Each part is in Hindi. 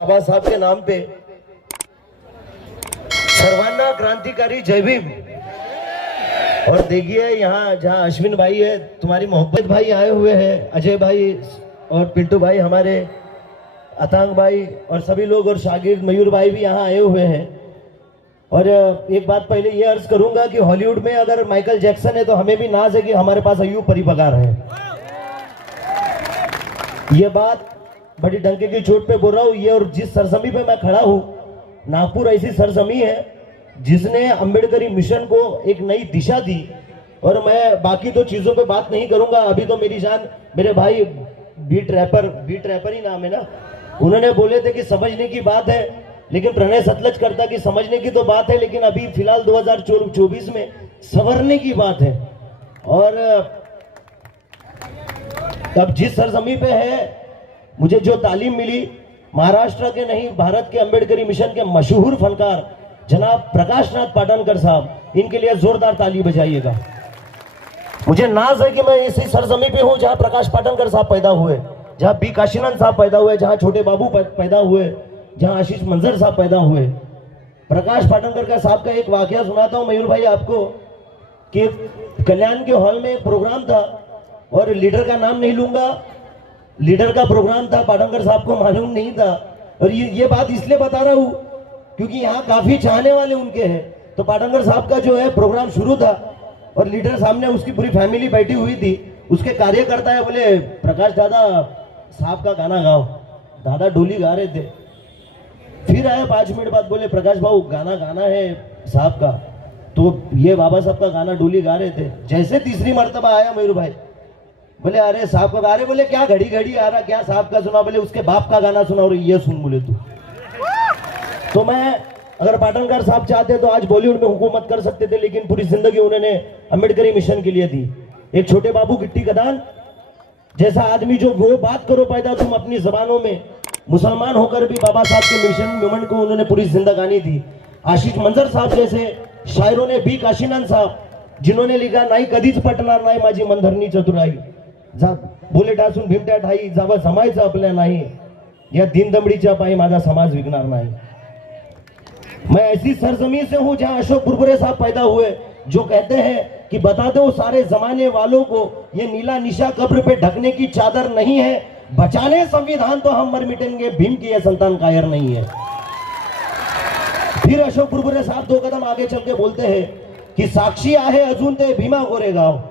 बाबा साहब के नाम पे सर्वांना क्रांतिकारी जय भीम। और देखिए यहाँ जहाँ अश्विन भाई है, तुम्हारी मोहब्बत भाई आए हुए हैं, अजय भाई और पिंटू भाई, हमारे अतांग भाई और सभी लोग, और शागिर्द मयूर भाई भी यहाँ आए हुए हैं। और एक बात पहले ये अर्ज करूंगा कि हॉलीवुड में अगर माइकल जैक्सन है तो हमें भी नाज है कि हमारे पास अय्यूब परिपगार है। ये बात बड़ी डंके की चोट पे बोल रहा हूँ। ये और जिस सरजमी पे मैं खड़ा हूँ, नागपुर ऐसी सरजमी है जिसने अंबेडकरी मिशन को एक नई दिशा दी। और मैं बाकी तो चीजों पे बात नहीं करूंगा। अभी तो मेरी जान, मेरे भाई बीट रैपर ही नाम है ना, उन्होंने बोले थे कि समझने की बात है, लेकिन प्रणय सतलज करता कि समझने की तो बात है, लेकिन अभी फिलहाल 2024 में संवरने की बात है। और अब जिस सरजमी पे है, मुझे जो तालीम मिली, महाराष्ट्र के नहीं भारत के अंबेडकरी मिशन के मशहूर फनकार जनाब प्रकाश नाथ पाटनकर साहब, इनके लिए जोरदार ताली बजाइएगा। मुझे नाज है कि मैं इसी सरजमी पे हूं जहां प्रकाश पाटनकर साहब पैदा हुए, जहां बी काशीनाथ साहब पैदा हुए, जहां छोटे बाबू पैदा हुए, जहां आशीष मंजर साहब पैदा हुए। प्रकाश पाटनकर का साहब का एक वाकया सुनाता हूं मयूर भाई आपको, कि कल्याण के हॉल में एक प्रोग्राम था और लीडर का नाम नहीं लूंगा, लीडर का प्रोग्राम था, पाटनकर साहब को मालूम नहीं था। और ये बात इसलिए बता रहा हूं क्योंकि यहाँ काफी चाहने वाले उनके हैं। तो पाटनकर साहब का जो है प्रोग्राम शुरू था और लीडर सामने, उसकी पूरी फैमिली बैठी हुई थी। उसके कार्यकर्ता है, बोले प्रकाश दादा साहब का गाना गाओ। दादा डोली गा रहे थे। फिर आया 5 मिनट बाद, बोले प्रकाश भाऊ गाना गाना है साहब का। तो ये बाबा साहब का गाना डोली गा रहे थे। जैसे तीसरी मर्तबा आया मयूर भाई, बोले अरे साहब का गा रहे, बोले क्या घड़ी घड़ी आ रहा, क्या साहब का सुना, बोले उसके बाप का गाना सुना और ये सुन, बोले तू। तो मैं, अगर पाटनकर साहब चाहते तो आज बॉलीवुड में हुकूमत कर सकते थे, लेकिन पूरी जिंदगी उन्होंने अंबेडकरी मिशन के लिए दी। एक छोटे बाबू गिट्टी कदान जैसा आदमी, जो वो बात करो पैदा तुम अपनी जबानों में, मुसलमान होकर भी बाबा साहब के मिशन मूवमेंट को उन्होंने पूरी जिंदगानी दी। आशीष मंजर साहब जैसे शायरों ने, बी काशीनाथ साहब जिन्होंने लिखा नाही कधीच पटणार नाही माझी मनधरणी चतुराई, बोले टासून भिमट्या ठाई जावं जमायचं आपल्या नाही, या दीनदमडीच्या पायी माझा समाज विकणार नाही। मैं ऐसी सरजमी से हूं जहां अशोक बुरबुरे साहब पैदा हुए, जो कहते हैं कि बता दो सारे जमाने वालों को, ये नीला निशा कब्र पे ढकने की चादर नहीं है, बचाने संविधान तो हम मर मिटेंगे, भीम की ये संतान कायर नहीं है। फिर अशोक बुरबुरे साहब 2 कदम आगे चल के बोलते हैं कि साक्षी आहे अजून ते भीमा गोरेगाव।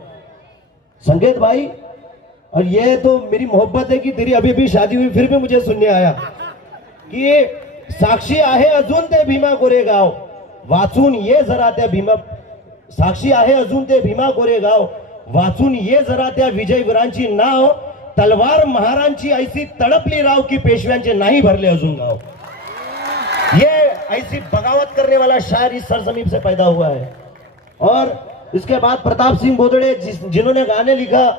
संकेत भाई, और ये तो मेरी मोहब्बत है कि तेरी अभी भी शादी हुई फिर भी मुझे सुनने आया कि साक्षी आहे अजून ते भीमा गोरेगाव, वाचून ये जरा त्या भीमा, साक्षी आहे अजून ते भीमा गोरेगाव, वाचून ये जरा त्या विजयवीरांची नाव, तलवार महारांची ऐसी तड़पली राव की पेशव्यांचे नहीं भरले अजून गाव। ये ऐसी बगावत करने वाला शायर इस सरजमीन से पैदा हुआ है। और इसके बाद प्रताप सिंह बोदड़े जिन्होंने गाने लिखा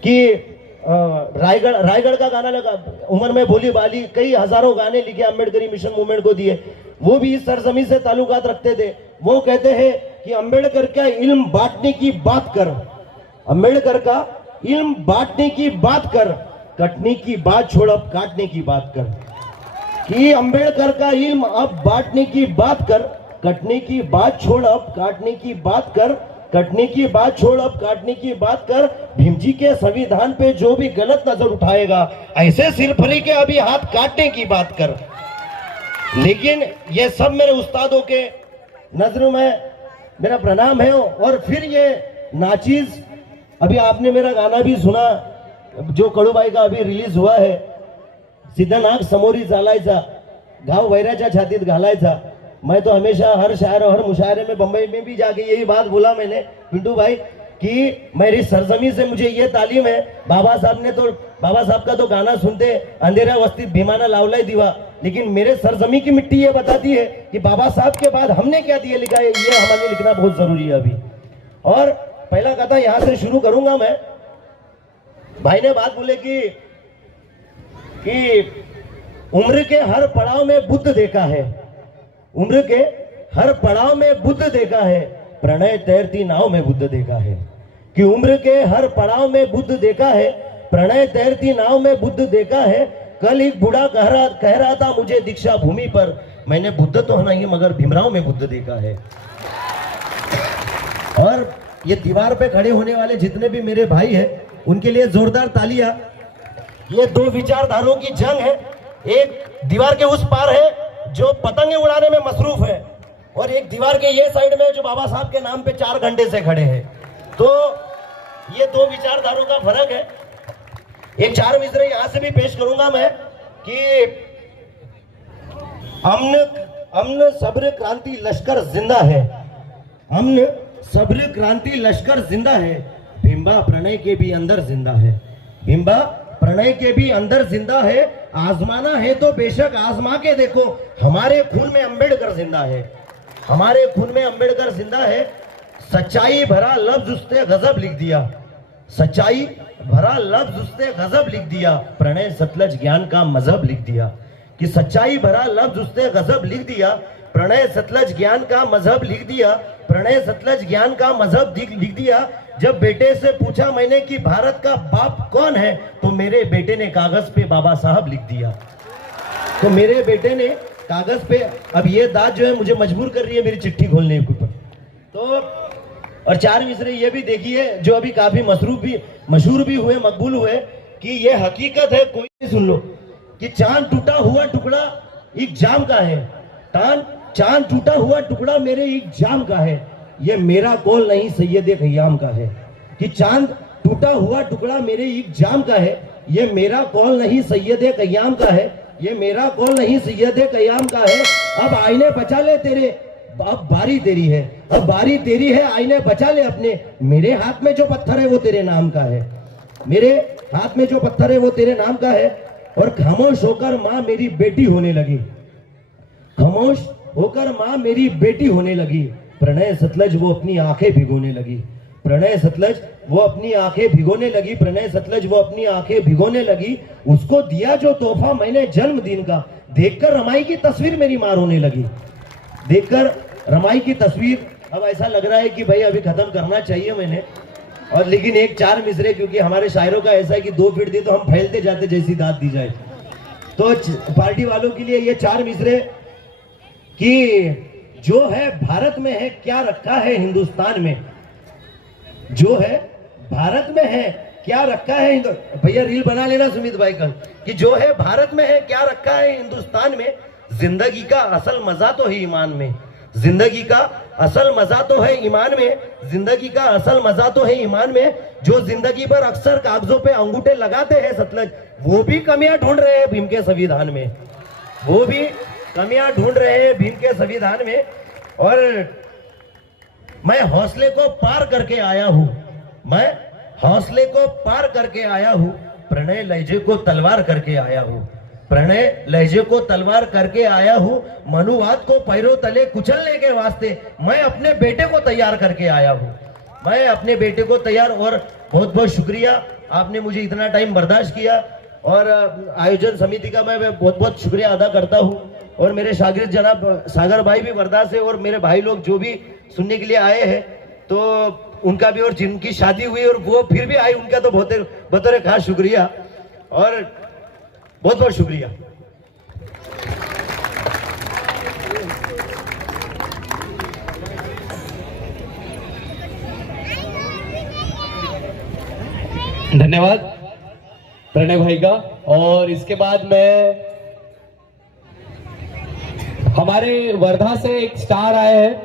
कि रायगढ़ का गाना लगा, उमर में भोली बाली, कई हजारों गाने लिखे अंबेडकरी मिशन मूवमेंट को दिए, वो भी इस सरजमी से ताल्लुकात रखते थे। वो कहते हैं कि अंबेडकर का इल्म बांटने की बात कर, अंबेडकर का इल्म बांटने की बात कर, कटने की बात छोड़ अब काटने की बात कर। कि अंबेडकर का इल्म अब बांटने की बात कर, कटने की बात छोड़ अब काटने की बात कर, कटने की बात छोड़ अब काटने की बात कर। भीम जी के संविधान पे जो भी गलत नजर उठाएगा, ऐसे सिर फरी के अभी हाथ काटने की बात कर। लेकिन ये सब मेरे उस्तादों के नजरों में मेरा प्रणाम है। और फिर ये नाचीज, अभी आपने मेरा गाना भी सुना जो कड़ूबाई का अभी रिलीज हुआ है, सीधा नाक समोरी चालायचा, घाव वैराच्या छातीत घालायचा। मैं तो हमेशा हर शायर और हर मुशायरे में, बंबई में भी जाके यही बात बोला मैंने पिंटू भाई, कि मेरी सरजमी से मुझे ये तालीम है। बाबा साहब का तो गाना सुनते अंधेरा वस्तीत भीमाना लावलाय दिवा, लेकिन मेरे सरजमी की मिट्टी ये बताती है कि बाबा साहब के बाद हमने क्या दिए लिखा है, ये हमारे लिखना बहुत जरूरी है अभी। और पहला कथा यहां से शुरू करूंगा मैं। भाई ने बात बोले कि उम्र के हर पड़ाव में बुद्ध देखा है, उम्र के हर पड़ाव में बुद्ध देखा है, प्रणय तैरती नाव में बुद्ध देखा है। कि उम्र के हर पड़ाव में बुद्ध देखा है, प्रणय तैरती नाव में बुद्ध देखा है, कल एक बूढ़ा कह रहा था मुझे दीक्षा भूमि पर, मैंने बुद्ध तो नहीं मगर भीमराव में बुद्ध देखा है। और ये दीवार पे खड़े होने वाले जितने भी मेरे भाई हैं उनके लिए जोरदार तालियां। ये दो विचारधाराओं की जंग है। एक दीवार के उस पार है जो पतंगे उड़ाने में मसरूफ है, और एक दीवार के ये साइड में जो बाबा साहब के नाम पे 4 घंटे से खड़े हैं। तो ये दो विचारधाराओं का फर्क है। एक 4 मिसरे यहां से भी पेश करूंगा मैं कि अमन सब्र क्रांति लश्कर जिंदा है, अमन सब्र क्रांति लश्कर जिंदा है, बिंबा प्रणय के भी अंदर जिंदा है, बिंबा प्रणय के भी अंदर जिंदा है, आजमाना है तो बेशक आजमा के देखो, हमारे खून में अंबेडकर जिंदा है, हमारे खून में अंबेडकर जिंदा है। सच्चाई भरा लफ्ज उसने गजब लिख दिया, सच्चाई भरा लफ्ज उसने गजब लिख दिया, प्रणय सतलज ज्ञान का मजहब लिख दिया। कि सच्चाई भरा लफ्ज उसने गजब लिख दिया, प्रणय सतलज ज्ञान का मजहब लिख दिया, प्रणय सतलज ज्ञान का मजहब लिख दिया। जब बेटे से पूछा मैंने कि भारत का बाप कौन है, तो मेरे बेटे ने कागज पे बाबा साहब लिख दिया। तो मेरे बेटे ने कागज पे, अब ये दाद जो है मुझे मजबूर कर रही है मेरी चिट्ठी खोलने के ऊपर। तो और 4 मिसरे ये भी देखिए जो अभी काफी मशहूर भी हुए, मकबूल हुए, कि ये हकीकत है, कोई भी सुन लो, कि चांद टूटा हुआ टुकड़ा एक जाम का है, चांद टूटा हुआ टुकड़ा मेरे एक जाम का है, ये मेरा कौल नहीं सैयद खयाम का है। कि चांद टूटा हुआ टुकड़ा मेरे एक जाम का है, ये मेरा कौल नहीं सैयद कयाम का है, ये मेरा कौल नहीं सैयद कयाम का है। अब आईने बचा ले तेरे, अब बारी तेरी है, अब बारी तेरी है, आईने बचा ले अपने, मेरे हाथ में जो पत्थर है वो तेरे नाम का है, मेरे हाथ में जो पत्थर है वो तेरे नाम का है। और खामोश होकर माँ मेरी बेटी होने लगी, खामोश होकर माँ मेरी बेटी होने लगी, प्रणय सतलज वो अपनी आंखें भिगोने लगी, प्रणय सतलज वो अपनी आंखें भिगोने लगी, प्रणय सतलज वो अपनी आंखें भिगोने लगी। उसको दिया जो तोहफा मैंने जन्मदिन का, देखकर रमाई की तस्वीर मेरी मां रोने लगी, देखकर रमाई की तस्वीर। अब ऐसा लग रहा है कि भाई अभी खत्म करना चाहिए मैंने, और लेकिन एक 4 मिसरे, क्योंकि हमारे शायरों का ऐसा है कि 2 फीट दी तो हम फैलते जाते जैसी दाद दी जाए। तो पार्टी वालों के लिए ये 4 मिसरे कि जो है भारत में है क्या रखा है हिंदुस्तान में, जो है भारत में है क्या रखा है, भैया रील बना लेना सुमित भाई कल, कि जो है भारत में है क्या रखा है हिंदुस्तान में, जिंदगी का असल मजा तो है ईमान में, जिंदगी का असल मजा तो है ईमान में, जिंदगी का असल मजा तो है ईमान में। जो जिंदगी पर अक्सर कागजों पे अंगूठे लगाते हैं सतलज, वो भी कमियां ढूंढ रहे हैं भीम के संविधान में, वो भी कमियां ढूंढ रहे हैं भीम के संविधान में। और मैं हौसले को पार करके आया हूं, मैं हौसले को पार करके आया हूं, प्रणय लहजे को तलवार करके आया हूं, प्रणय लहजे को तलवार करके आया हूं, मनुवाद को पैरों तले कुचलने के वास्ते मैं अपने बेटे को तैयार करके आया हूं, मैं अपने बेटे को तैयार। और बहुत बहुत शुक्रिया, आपने मुझे इतना टाइम बर्दाश्त किया, और आयोजन समिति का मैं बहुत बहुत शुक्रिया अदा करता हूं। और मेरे शागिर्द जनाब सागर भाई भी वर्धा से, और मेरे भाई लोग जो भी सुनने के लिए आए हैं, तो उनका भी, और जिनकी शादी हुई और वो फिर भी आए, उनका तो बहुत खास शुक्रिया, और बहुत बहुत शुक्रिया। धन्यवाद प्रणय भाई का। और इसके बाद मैं, हमारे वर्धा से एक स्टार आए हैं,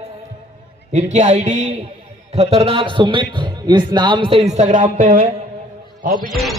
इनकी आईडी खतरनाक सुमित इस नाम से इंस्टाग्राम पे है। अब ये